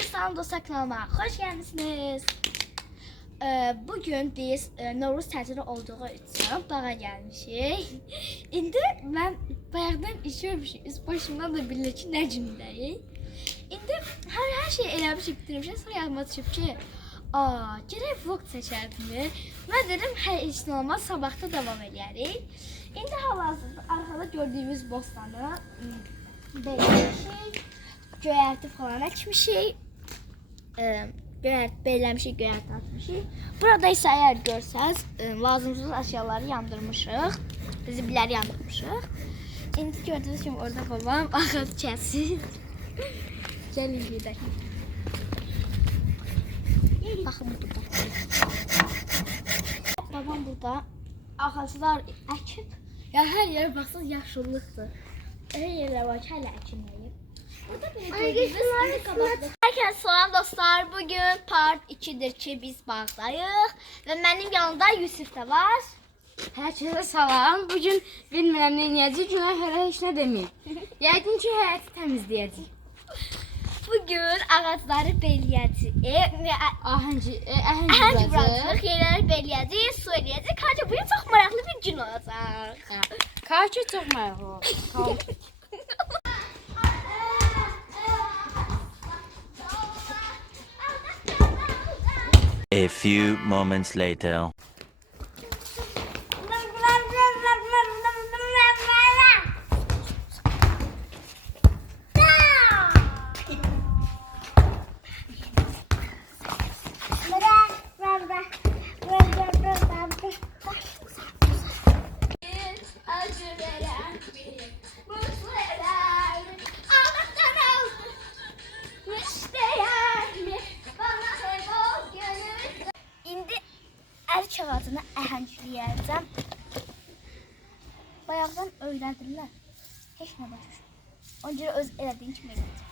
Salam dostlar, kanalıma hoş gelmişsiniz. Bugün biz Novruz tətili olduğu için bağa gelmişik. İndi ben bayaqdan işiyormuşum. Üst başımdan da bilir ki ne cümleyi. İndi her şeyi eləmişik, bitirmişik. Sonra yadıma düşüb ki, gerek vlog çəkərdimi? Mən dedim, heç nə olmaz, sabahda devam edərik. İndi hal-hazırda arkada gördüyümüz bostanı belirmişik. Göyərti falan açmışıq. Belirləmişik, göyərti atmışıq. Burada isə əgər görsəz, lazımsız əşyaları yandırmışıq. Bizi biləri yandırmışıq. İndi gördüyünüz kimi orada babam ağac kəsir. Gəlin gedək. Baxın burada. Babam burada ağaclar əkib. Ya hər yerə baxsınız yaşıllıqdır. Hər yerə bak, hələ əkinləyib. Herkese selam dostlar. Bugün part 2'dir ki biz bağdayıq ve benim yanımda Yusuf da var. Herkese salam. Bugün bilmirəm nə edəcəyik, günah hələ heç nə deməyim. Yəqin ki, həyatı təmizləyəcəyik. Bugün ağacları belirləyəcəyik. Əhəng vuracaq, yerləri belirləyəcəyik, su eləyəcəyik. Kaçı bugün çox maraqlı bir gün olacaq. Kaçı çox maraqlı olacaq. A few moments later. Ərik ağacını əhəngiləyəcəm. Bayaqdan öyrədirlər. Heç nə başa. Ona görə öz elədiyin kimi eləyəcəm.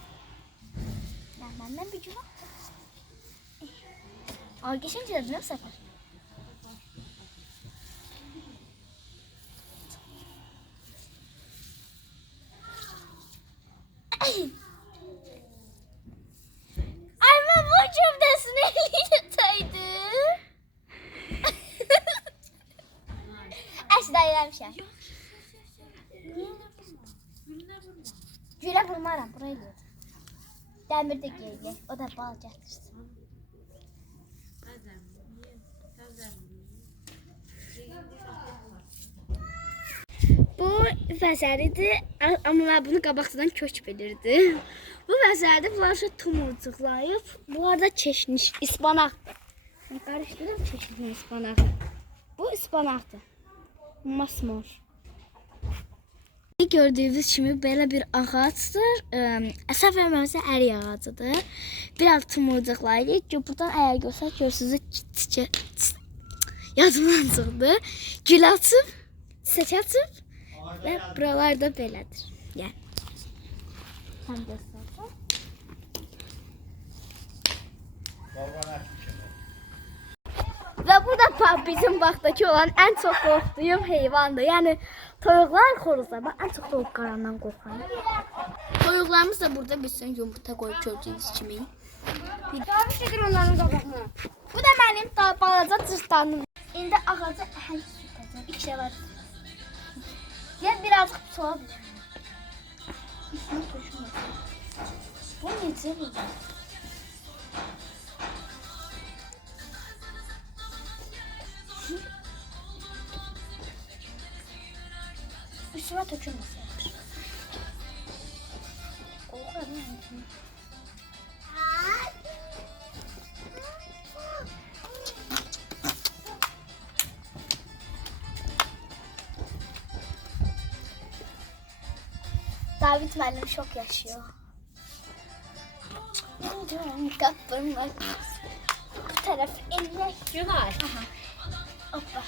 Yəni, məndən bir günahdır. Geçən gedədim, nə bu səfər? Ay, mən bu cümləsini eləyəcəkdim. Əslində eləmişəm. Gülə vurmaram, buraya eləyəcəm. Dəmir də geyək, o da bal gətirsin. Bu vəzəridir, amma bunu qabaqcadan köç bilirdi. Bu vəzərdə bunlar tumurcuqlayıb, bunlar da çeşniş, ispanaqdır. Qarışdırıb çeşnişlə ispanağı. Bu ispanaqdır. Masmor. Gördüğünüz kimi belə bir ağacdır. Əsas verməmizə ərik ağacıdır. Biraz tumurcuqlayıb. Buradan əgər görsək, görürsünüz yadımdan çıxdı. Gül açıb, çiçək açıb və buralar da belədir. Yəni. Sən göstərsən. Ve bu da bizim bağdaki olan en çok korktuğum heyvandır. Yani toyuqlar, xoruzlar. Ben en çok toyuq qarandan qorxuram. Toyuqlarımız da burada bir sürü yumurta koyup gördüğünüz kimi. Tabii çəkir onların qabağına. Bu da benim balaca cırtdanım. İndi ağaca əhəng sürtəcəm. İki şey var. Gel birazcık sola bir. İsmi koşma. Bu necə bu? Üstüme tökülmesin. Korkarım yani. David müəllim şok yaşıyor. Kapım var. Bu taraf elle. Günay. Hoppa.